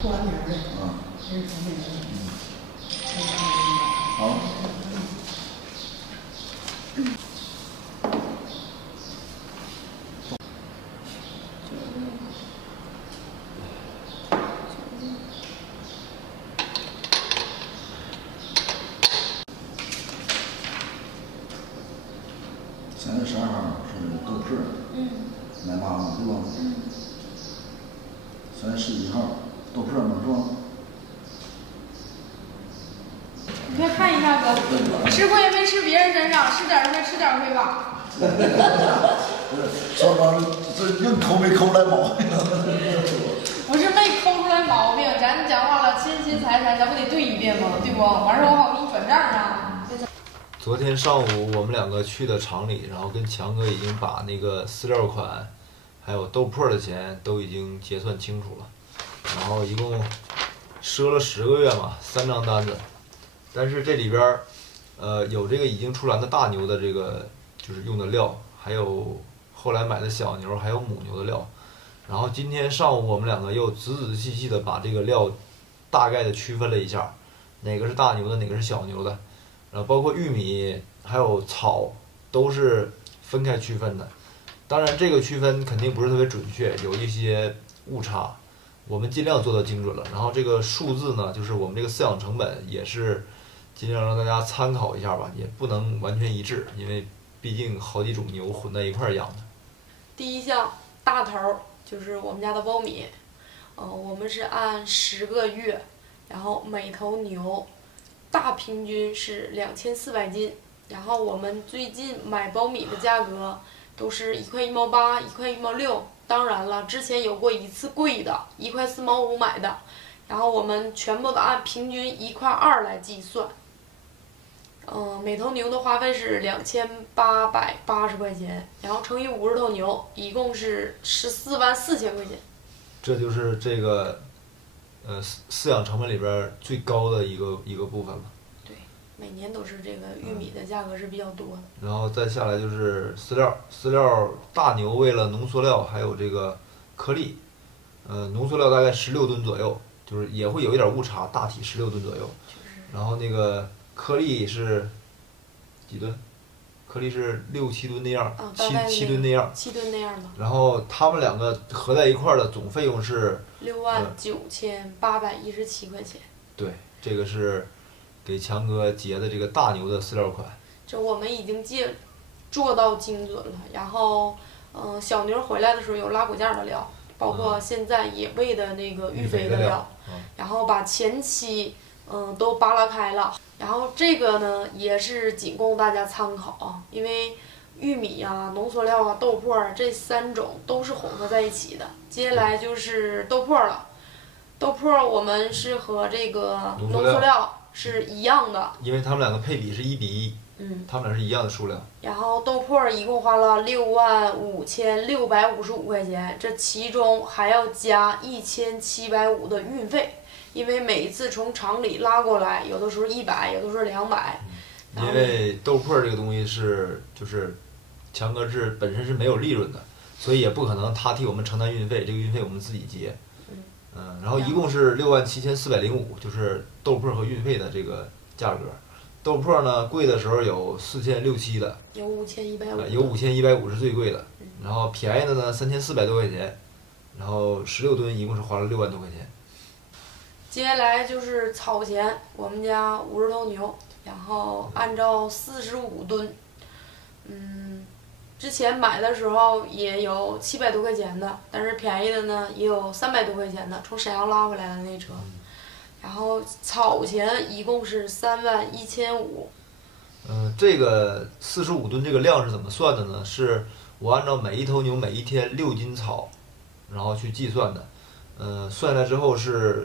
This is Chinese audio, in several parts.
过完年儿的，这是从那个，好。3月12号是豆粕，买妈妈对吧？3月11号豆粕能做？你快看一下子，吃亏没吃别人身上，吃点亏吃点亏吧。双方这硬抠没抠出来毛病。不是没抠出来毛病，咱讲话了，亲亲财财，咱不得对一遍吗？对不？完事儿我好给你转账啊。昨天上午我们两个去的厂里，然后跟强哥已经把那个饲料款，还有豆粕的钱都已经结算清楚了，然后一共赊了10个月嘛，3张单子，但是这里边有这个已经出栏的大牛的这个就是用的料，还有后来买的小牛，还有母牛的料，然后今天上午我们两个又仔仔细细的把这个料大概的区分了一下，哪个是大牛的，哪个是小牛的。然后包括玉米还有草都是分开区分的，当然这个区分肯定不是特别准确，有一些误差，我们尽量做到精准了。然后这个数字呢，就是我们这个饲养成本也是尽量让大家参考一下吧，也不能完全一致，因为毕竟好几种牛混在一块儿养的。第一项大头就是我们家的苞米，我们是按10个月，然后每头牛大平均是2400斤，然后我们最近买苞米的价格都是1块1毛8，1块1毛6。当然了，之前有过一次贵的，1块4毛5买的，然后我们全部都按平均1块2来计算。每头牛的花费是2880块钱，然后乘以50头牛，一共是144000块钱。这就是这个饲养成本里边最高的一个部分了。对，每年都是这个玉米的价格是比较多的。然后再下来就是饲料大牛为了浓缩料还有这个颗粒，浓缩料大概16吨左右，就是也会有一点误差，大体16吨左右。然后那个颗粒是几吨？颗粒是6、7吨那样，7吨那样。7吨那样的。然后他们两个合在一块儿的总费用是69817块钱。对，这个是给强哥结的这个大牛的饲料款。这我们已经做到精准了。然后，小牛回来的时候有拉骨架的料，包括现在也喂的那个育肥的料，然后把前期都扒拉开了。然后这个呢也是仅供大家参考啊，因为玉米啊、浓缩料啊、豆粕啊这3种都是混合在一起的。接下来就是豆粕了，豆粕我们是和这个浓缩料是一样的，因为他们两个配比是1比1，他们俩是一样的数量。然后豆粕一共花了65655块钱，这其中还要加1750的运费。因为每一次从厂里拉过来，有的时候100，有的时候200。因为豆粕这个东西就是强哥是本身是没有利润的，所以也不可能他替我们承担运费，这个运费我们自己结。然后一共是67405，就是豆粕和运费的这个价格。豆粕呢贵的时候有4600的，有5150，有5150是最贵的，然后便宜的呢3400多块钱，然后16吨一共是花了6万多块钱。接下来就是草钱，我们家50头牛，然后按照45吨，之前买的时候也有700多块钱的，但是便宜的呢也有300多块钱的，从沈阳拉回来的那车。然后草钱一共是31500。这个45吨这个量是怎么算的呢？是我按照每一头牛每一天6斤草，然后去计算的。算下来之后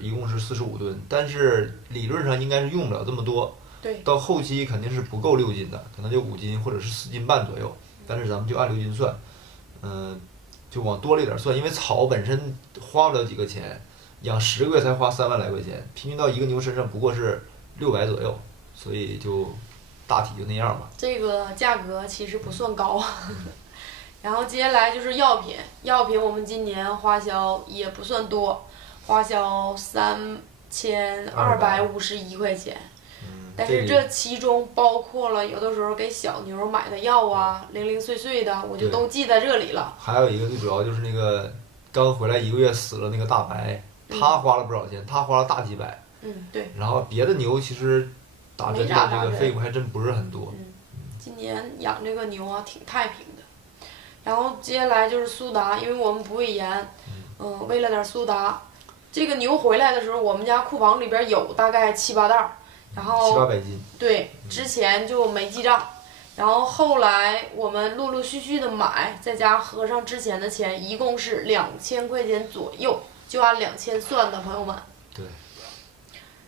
一共是45吨，但是理论上应该是用不了这么多。对。到后期肯定是不够6斤的，可能就5斤或者是4斤半左右。但是咱们就按6斤算，就往多了一点算，因为草本身花不了几个钱，养10个月才花3万来块钱，平均到一个牛身上不过是600左右，所以就大体就那样吧。这个价格其实不算高。然后接下来就是药品，药品我们今年花销也不算多，花销3251块钱。但是这其中包括了有的时候给小牛买的药啊，零零碎碎的，我就都记在这里了。还有一个最主要就是那个刚回来1个月死了那个大白，他花了不少钱，他花了大几百。对。然后别的牛其实打针的这个费用还真不是很多。今年养这个牛啊挺太平的。然后接下来就是苏打，因为我们不会盐，喂了点苏打。这个牛回来的时候，我们家库房里边有大概7、8袋儿。然后700-800斤。对，之前就没记账，然后后来我们陆陆续续的买，再加合上之前的钱，一共是2000块钱左右，就按2000算的，朋友们。对。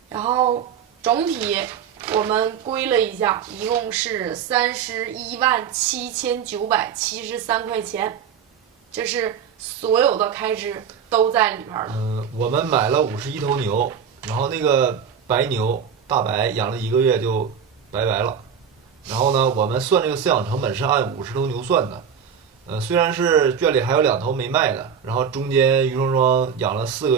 然后总体我们归了一下，一共是317973块钱，这是所有的开支都在里边了。我们买了51头牛，然后那个白牛。大白养了1个月就拜拜了，然后呢，我们算这个饲养成本是按50头牛算的，虽然是圈里还有2头没卖的，然后中间于双双养了4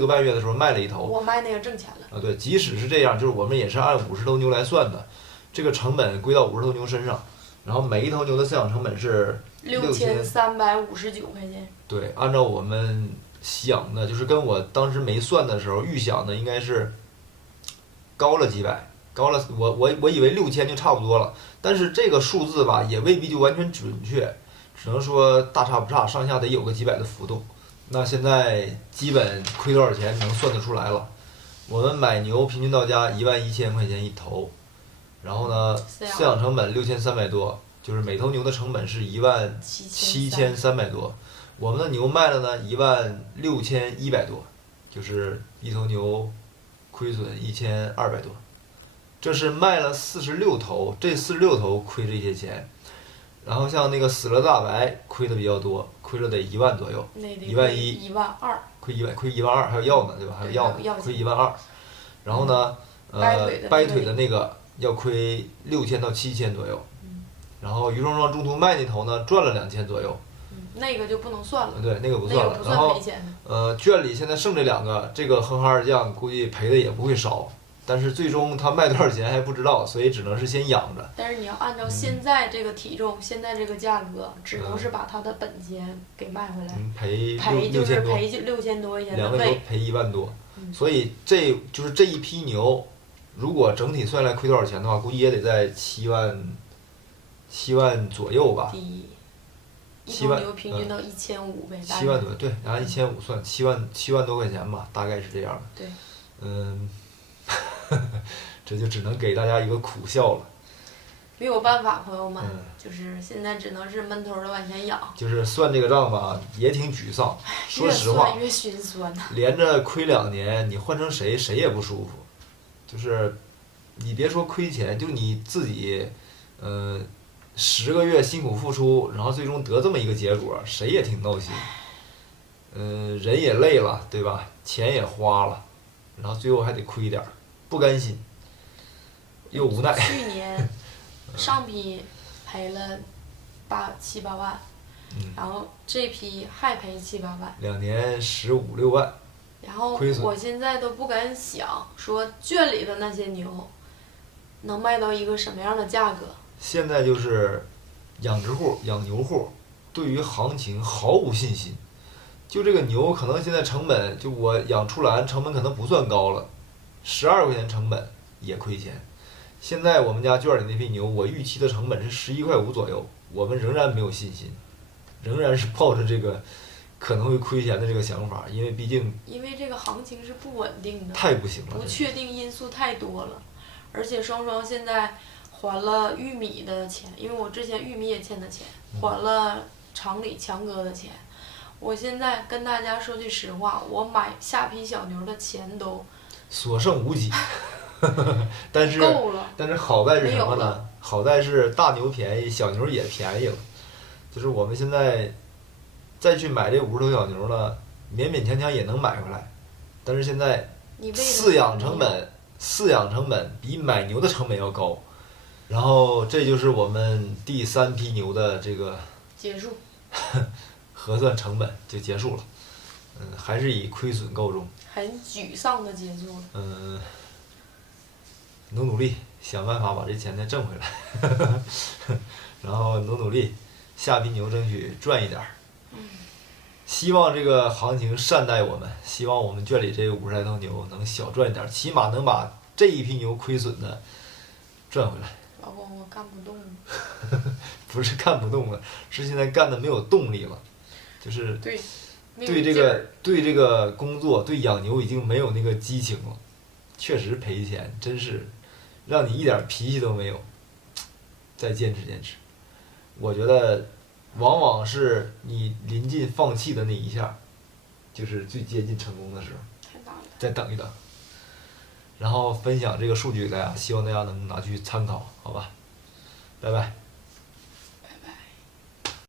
个半月的时候卖了1头，我卖那个挣钱了。对，即使是这样，就是我们也是按50头牛来算的，这个成本归到50头牛身上，然后每一头牛的饲养成本是6359块钱。对，按照我们想的，就是跟我当时没算的时候预想的应该是。高了几百，高了我以为6000就差不多了，但是这个数字吧也未必就完全准确，只能说大差不差，上下得有个几百的浮动。那现在基本亏多少钱能算得出来了。我们买牛平均到家11000块钱一头，然后呢饲养成本6300多，就是每头牛的成本是17300多，我们的牛卖了呢16100多，就是一头牛。亏损1200多，这是卖了46头，这46头亏这些钱，然后像那个死了大白亏的比较多，亏了得1万左右，11000，12000，亏12000，还有药呢，对吧？还有药呢，亏12000，然后呢，掰腿的那个要亏6000到7000左右，然后于双双中途卖那头呢赚了2000左右。那个就不能算了。对，那个不算了。然后圈里现在剩这2个，这个哼哈二将估计赔的也不会少，但是最终他卖多少钱还不知道，所以只能是先养着。但是你要按照现在这个体重，现在这个价格，只能是把他的本钱给卖回来。赔就是赔6000多块钱的2个费。都赔1万多，所以这就是这一批牛，如果整体算下来亏多少钱的话，估计也得在7万左右吧。一头牛平均到1500呗。7万多，对，按1500算7万多块钱吧，大概是这样的。对。这就只能给大家一个苦笑了。没有办法，朋友们，就是现在只能是闷头的往前养。就是算这个账吧，也挺沮丧。说实话，越算越心酸呐。连着亏2年，你换成谁也不舒服。就是你别说亏钱，就你自己，10个月辛苦付出，然后最终得这么一个结果，谁也挺闹心。人也累了，对吧？钱也花了，然后最后还得亏点儿，不甘心，又无奈。去年上批赔了7、8万，然后这批还赔7、8万。2年15、16万。然后我现在都不敢想，说圈里的那些牛能卖到一个什么样的价格。现在就是养殖户、养牛户对于行情毫无信心。就这个牛可能现在成本，就我养出栏成本可能不算高了，12块钱成本也亏钱。现在我们家圈里那批牛，我预期的成本是11块5左右，我们仍然没有信心，仍然是抱着这个可能会亏钱的这个想法，因为毕竟这个行情是不稳定的，太不行了，不确定因素太多了，而且双双现在还了玉米的钱，因为我之前玉米也欠的钱，还了厂里强哥的钱。我现在跟大家说句实话，我买下批小牛的钱都所剩无几。但是好在是什么呢？好在是大牛便宜，小牛也便宜了。就是我们现在再去买这50头小牛呢，勉勉强强也能买回来。但是现在饲养成本比买牛的成本要高。然后这就是我们第3批牛的这个结束。核算成本就结束了。还是以亏损告终。很沮丧的结束了。努力想办法把这钱再挣回来，然后努力，下批牛争取赚一点儿。希望这个行情善待我们，希望我们圈里这50来头牛能小赚一点儿，起码能把这一批牛亏损的赚回来。老公，我干不动了。不是干不动了，是现在干的没有动力了，就是对，对这个工作对养牛已经没有那个激情了，确实赔钱，真是让你一点脾气都没有。再坚持坚持，我觉得往往是你临近放弃的那一下，就是最接近成功的时候。太大了。再等一等，然后分享这个数据给大家，希望大家能拿去参考，好吧？拜拜。